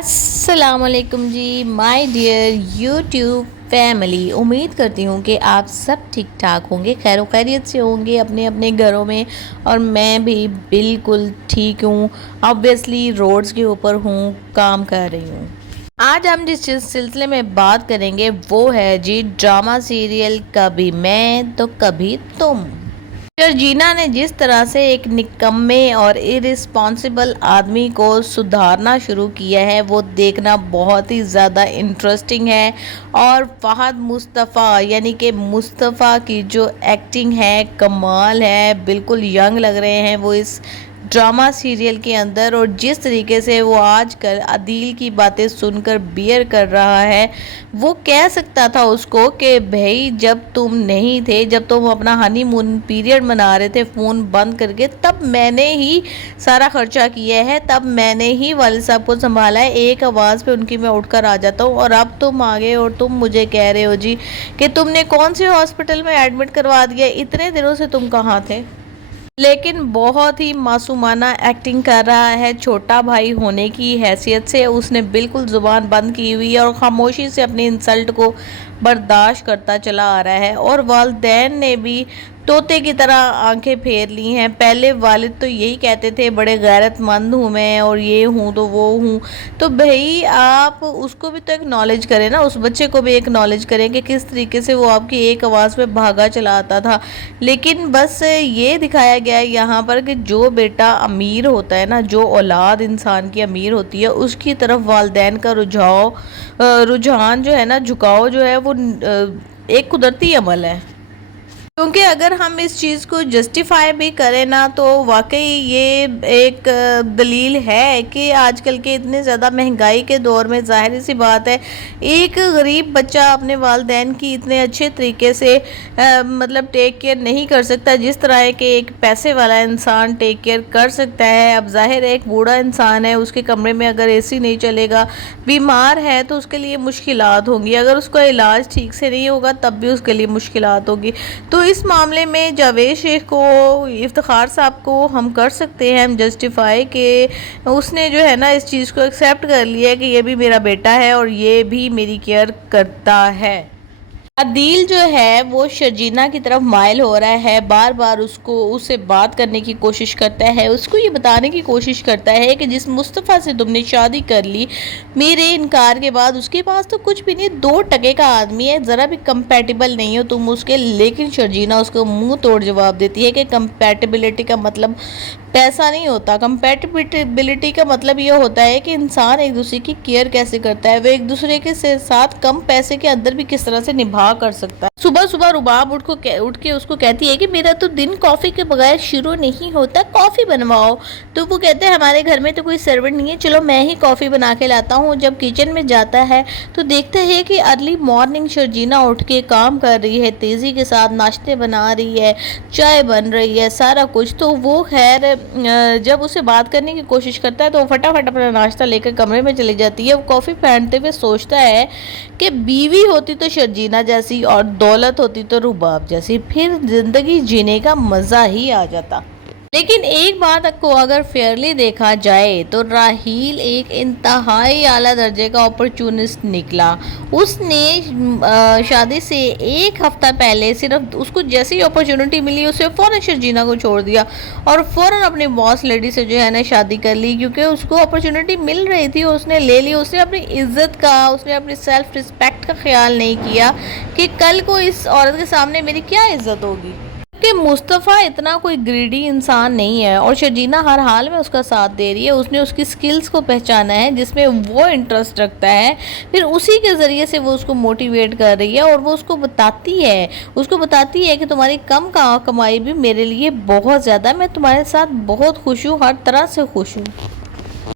السلام علیکم جی my dear YouTube family, امید کرتی ہوں کہ آپ سب ٹھیک ٹھاک ہوں گے، خیر و خیریت سے ہوں گے اپنے اپنے گھروں میں، اور میں بھی بالکل ٹھیک ہوں۔ آبویسلی روڈز کے اوپر ہوں، کام کر رہی ہوں۔ آج ہم جس سلسلے میں بات کریں گے وہ ہے جی ڈرامہ سیریل کبھی میں تو کبھی تم۔ شرجینا نے جس طرح سے ایک نکمے اور ارسپانسبل آدمی کو سدھارنا شروع کیا ہے وہ دیکھنا بہت ہی زیادہ انٹرسٹنگ ہے، اور فہد مصطفیٰ یعنی کہ مصطفیٰ کی جو ایکٹنگ ہے کمال ہے، بالکل ینگ لگ رہے ہیں وہ اس ڈرامہ سیریل کے اندر، اور جس طریقے سے وہ آج کل عدیل کی باتیں سن کر بیئر کر رہا ہے، وہ کہہ سکتا تھا اس کو کہ بھائی جب تم نہیں تھے، جب تم اپنا ہنی مون پیریڈ منا رہے تھے فون بند کر کے، تب میں نے ہی سارا خرچہ کیا ہے، تب میں نے ہی والد صاحب کو سنبھالا ہے، ایک آواز پہ ان کی میں اٹھ کر آ جاتا ہوں، اور اب تم آگے اور تم مجھے کہہ رہے ہو جی کہ تم نے کون سے ہاسپٹل میں ایڈمٹ کروا دیا، اتنے دنوں سے تم کہاں تھے۔ لیکن بہت ہی معصومانہ ایکٹنگ کر رہا ہے، چھوٹا بھائی ہونے کی حیثیت سے اس نے بالکل زبان بند کی ہوئی ہے اور خاموشی سے اپنی انسلٹ کو برداشت کرتا چلا آ رہا ہے، اور والدین نے بھی طوطے کی طرح آنکھیں پھیر لی ہیں۔ پہلے والد تو یہی کہتے تھے بڑے غیرت مند ہوں میں، اور یہ ہوں تو وہ ہوں، تو بھائی آپ اس کو بھی تو ایکنالج کریں نا، اس بچے کو بھی ایکنالج کریں کہ کس طریقے سے وہ آپ کی ایک آواز پہ بھاگا چلا آتا تھا۔ لیکن بس یہ دکھایا گیا ہے یہاں پر کہ جو بیٹا امیر ہوتا ہے نا، جو اولاد انسان کی امیر ہوتی ہے، اس کی طرف والدین کا رجحان جو ہے نا، جھکاؤ جو ہے، وہ ایک قدرتی عمل ہے۔ کیونکہ اگر ہم اس چیز کو جسٹیفائی بھی کریں نا تو واقعی یہ ایک دلیل ہے کہ آج کل کے اتنے زیادہ مہنگائی کے دور میں ظاہر سی بات ہے ایک غریب بچہ اپنے والدین کی اتنے اچھے طریقے سے مطلب ٹیک کیئر نہیں کر سکتا جس طرح ہے کہ ایک پیسے والا انسان ٹیک کیئر کر سکتا ہے۔ اب ظاہر ہے ایک بوڑھا انسان ہے، اس کے کمرے میں اگر اے سی نہیں چلے گا، بیمار ہے تو اس کے لیے مشکلات ہوں گی، اگر اس کا علاج ٹھیک سے نہیں ہوگا تب بھی اس کے لیے مشکلات ہوگی۔ تو اس معاملے میں جاوید شیخ کو، افتخار صاحب کو ہم کر سکتے ہیں ہم جسٹیفائی کہ اس نے جو ہے نا اس چیز کو ایکسیپٹ کر لیا ہے کہ یہ بھی میرا بیٹا ہے اور یہ بھی میری کیئر کرتا ہے۔ عدیل جو ہے وہ شرجینا کی طرف مائل ہو رہا ہے، بار بار اس سے بات کرنے کی کوشش کرتا ہے، اس کو یہ بتانے کی کوشش کرتا ہے کہ جس مصطفیٰ سے تم نے شادی کر لی میرے انکار کے بعد، اس کے پاس تو کچھ بھی نہیں، 2 ٹکے کا آدمی ہے، ذرا بھی کمپیٹیبل نہیں ہو تم اس کے۔ لیکن شرجینا اس کو منہ توڑ جواب دیتی ہے کہ کمپیٹیبلٹی کا مطلب پیسہ نہیں ہوتا، کمپیٹیبلٹی کا مطلب یہ ہوتا ہے کہ انسان ایک دوسرے کی کیئر کیسے کرتا ہے، وہ ایک دوسرے کے ساتھ کم پیسے کے اندر بھی کس طرح سے نبھا کر سکتا ہے۔ صبح صبح رباب اٹھ کے اس کو کہتی ہے کہ میرا تو دن کافی کے بغیر شروع نہیں ہوتا، کافی بنواؤ۔ تو وہ کہتے ہیں ہمارے گھر میں تو کوئی سرونٹ نہیں ہے، چلو میں ہی کافی بنا کے لاتا ہوں۔ جب کچن میں جاتا ہے تو دیکھتا ہے کہ ارلی مارننگ شرجینا اٹھ کے کام کر رہی ہے، تیزی کے ساتھ ناشتے بنا رہی ہے، چائے بن رہی ہے، سارا کچھ۔ تو وہ خیر جب اسے بات کرنے کی کوشش کرتا ہے تو وہ فٹافٹ اپنا ناشتہ لے کر کمرے میں چلی جاتی ہے۔ وہ کافی پھینٹتے ہوئے سوچتا ہے کہ بیوی ہوتی تو شرجینا جیسی اور دولت ہوتی تو رباب جیسی، پھر زندگی جینے کا مزہ ہی آ جاتا۔ لیکن ایک بات کو اگر فیئرلی دیکھا جائے تو راحیل ایک انتہائی اعلیٰ درجے کا اپرچونسٹ نکلا۔ اس نے شادی سے 1 ہفتہ پہلے صرف اس کو جیسے ہی اپرچونٹی ملی اسے فوراً شرجینا کو چھوڑ دیا اور فوراً اپنی باس لیڈی سے جو ہے نا شادی کر لی، کیونکہ اس کو اپرچونٹی مل رہی تھی، اس نے لے لی۔ اس نے اپنی عزت کا، اس نے اپنی سیلف رسپیکٹ کا خیال نہیں کیا کہ کل کو اس عورت کے سامنے میری کیا عزت ہوگی۔ کہ مصطفیٰ اتنا کوئی گریڈی انسان نہیں ہے اور شرجینا ہر حال میں اس کا ساتھ دے رہی ہے، اس نے اس کی سکلز کو پہچانا ہے جس میں وہ انٹرسٹ رکھتا ہے، پھر اسی کے ذریعے سے وہ اس کو موٹیویٹ کر رہی ہے، اور وہ اس کو بتاتی ہے کہ تمہاری کم کمائی بھی میرے لیے بہت زیادہ، میں تمہارے ساتھ بہت خوش ہوں، ہر طرح سے خوش ہوں۔